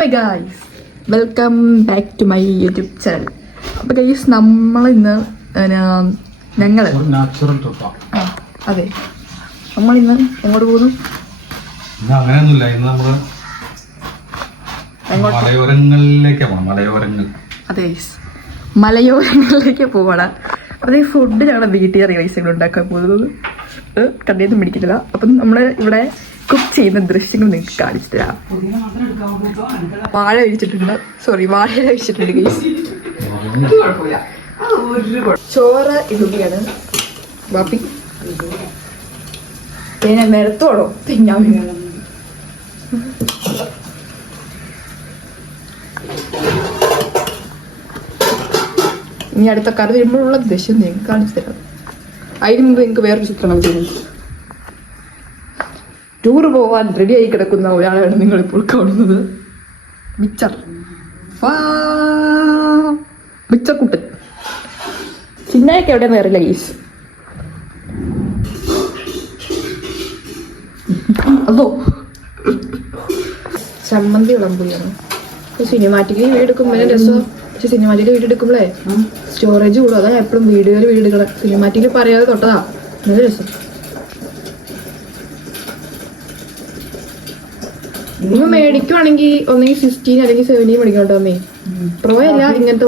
Hi guys, welcome back to my YouTube channel. അപ്പോൾ guys, നമ്മളിന്ന് ഞങ്ങൾ അതെ നമ്മളിന്ന് എങ്ങോട്ട് പോകുന്നു? അങ്ങനെയൊന്നുമില്ല, ഇന്ന് നമ്മള് അതെ ഗൈസ്, മലയോരങ്ങളിലേക്ക് പോകണം. അപ്പോൾ ഈ ഫുഡ് ഞങ്ങളുടെ വീട്ടിൽ റൈസ് ഉണ്ടാക്കാൻ പോകുന്നത് കണ്ടേന്നും പിടിക്കുന്നില്ല. അപ്പം നമ്മൾ ഇവിടെ കുക്ക് ചെയ്യുന്ന ദൃശ്യങ്ങൾ നിങ്ങൾക്ക് കാണിച്ചു തരാം. വാഴ കഴിച്ചിട്ടുണ്ട്, വാഴ കഴിച്ചിട്ടുണ്ട് ഗൈസ്. ചോറ് ഇടുകയാണ് ബാപ്പി. പിന്നെ നിരത്തോടോ തിന്നാൻ ഇനി അടുത്ത കറി വരുമ്പോഴുള്ള ദൃശ്യം നിങ്ങൾക്ക് കാണിച്ചു തരാം. അതിന് മുമ്പ് നിങ്ങൾക്ക് വേറൊരു ചിത്രം ചെയ്യുന്നു. ടൂറ് പോവാൻ റെഡിയായി കിടക്കുന്ന ഒരാളാണ് നിങ്ങളിപ്പോൾ കാണുന്നത്. മിച്ചക്കുട്ടൻ. ചിന്നയൊക്കെ എവിടെയെന്ന് അറിയില്ല ഗീസ്. അതോ ചമ്മന്തി വിളമ്പുകയാണ്. സിനിമാറ്റിക്കലി വീഡിയോ എടുക്കുമ്പോൾ രസം. പക്ഷെ സിനിമാറ്റിക്കലി വീഡിയോ എടുക്കുമ്പോഴേ സ്റ്റോറേജ് കൂടും. അതാണ് എപ്പോഴും വീഡിയോയിൽ വീഡിയോ എടുക്കണം. സിനിമാറ്റിക്കലി പറയാതെ തൊട്ടതാ നല്ല രസം. ഇന്ന് മേടിക്കുവാണെങ്കിൽ ഒന്നെങ്കിൽ 16 അല്ലെങ്കിൽ 17 മേടിക്കോട്ടോ അമ്മേ. പ്രോ അല്ല, ഇങ്ങനത്തെ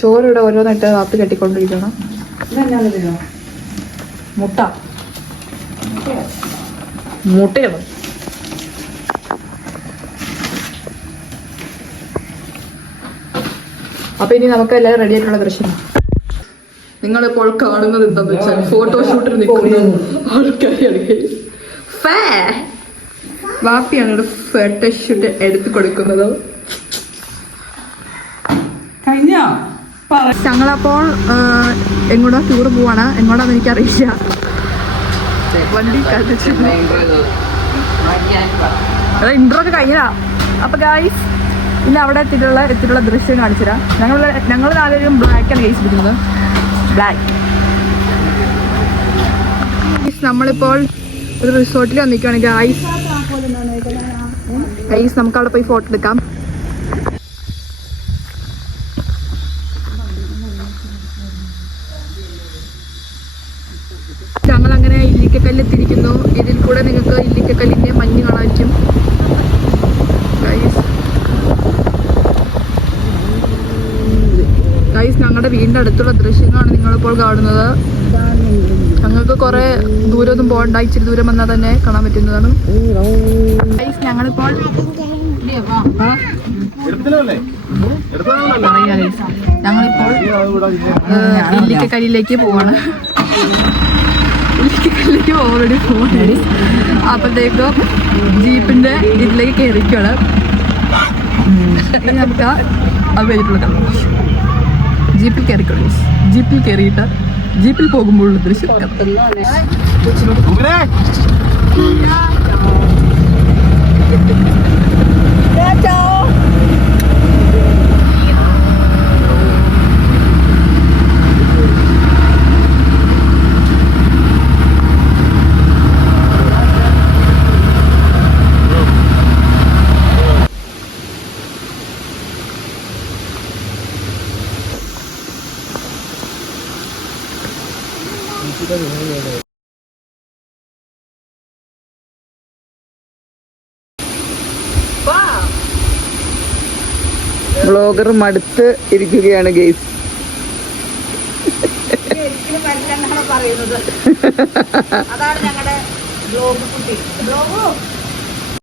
ചോറിവിടെ ഓരോന്നിട്ട് കാപ്പി കെട്ടിക്കൊണ്ടിരിക്കണം. മുട്ടയാണ്. അപ്പൊ ഇനി നമുക്ക് എല്ലാവരും റെഡി ആയിട്ടുള്ള ദൃശ്യം നിങ്ങളിപ്പോൾ കാണുന്നത് എന്താന്ന് വെച്ചാൽ ഫോട്ടോഷൂട്ടിൽ നിൽക്കുന്ന ആൾക്കാരെയാണ്. വാപ്പിയാണ് ഇവിടെ ഫോട്ടോഷൂട്ട് എടുത്തു കൊടുക്കുന്നത്. ഞങ്ങളപ്പോൾ എങ്ങോട്ടാ ടൂർ പോവാണ്. എങ്ങോട്ടാന്ന് എനിക്കറിയില്ല. വണ്ടി ഇൻട്രോ ഒക്കെ കഴിഞ്ഞതാ. അപ്പൊ ഗായ്സ്, ഇന്ന് അവിടെ എത്തിയിട്ടുള്ള ദൃശ്യം കാണിച്ചു തരാം. ഞങ്ങൾ നാലുപേരും ബ്ലാക്കാണ് ഗൈസ് പിടിക്കുന്നത്. ബ്ലാക്ക്. നമ്മളിപ്പോൾ ഒരു റിസോർട്ടിൽ വന്നിരിക്കുകയാണ് ഗൈസ്. നമുക്ക് അവിടെ പോയി ഫോട്ടോ എടുക്കാം. ഞങ്ങൾ അങ്ങനെ ഇല്ലിക്കക്കല്ല് എത്തിയിരിക്കുന്നു. ഇതിൽ കൂടെ നിങ്ങൾക്ക് ഇല്ലിക്കക്കല്ലിന്റെ മഞ്ഞ് കാണാൻ പറ്റും ഗൈസ്. ഞങ്ങളുടെ വീടിന്റെ അടുത്തുള്ള ദൃശ്യങ്ങളാണ് നിങ്ങളിപ്പോൾ കാണുന്നത്. ഞങ്ങൾക്ക് കുറെ ദൂരമൊന്നും പോകണ്ട, ഇച്ചിരി ദൂരം വന്നാൽ തന്നെ കാണാൻ പറ്റുന്നതാണ്. ഞങ്ങളിപ്പോൾ ഇല്ലിക്കക്കല്ലിലേക്ക് പോവാണ്. ഇല്ലിക്കക്കല്ലിലേക്ക് ഓൾറെഡി പോകുന്നത്. അപ്പോഴത്തേക്കും ജീപ്പിന്റെ ഇതിലേക്ക് കയറിക്കാണ്. നമുക്ക് അവൈലബിൾ ജീപ്പിൽ കയറിക്കോളൂ. ജീപ്പിൽ കയറിയിട്ട് ജീപ്പിൽ പോകുമ്പോഴുള്ള ദൃശ്യം ബ്ലോഗർ മടുത്ത് ഇരിക്കുകയാണ് ഗെയ്സ്. അതാണ് ഞങ്ങളുടെ ബ്ലോഗ് കുട്ടി.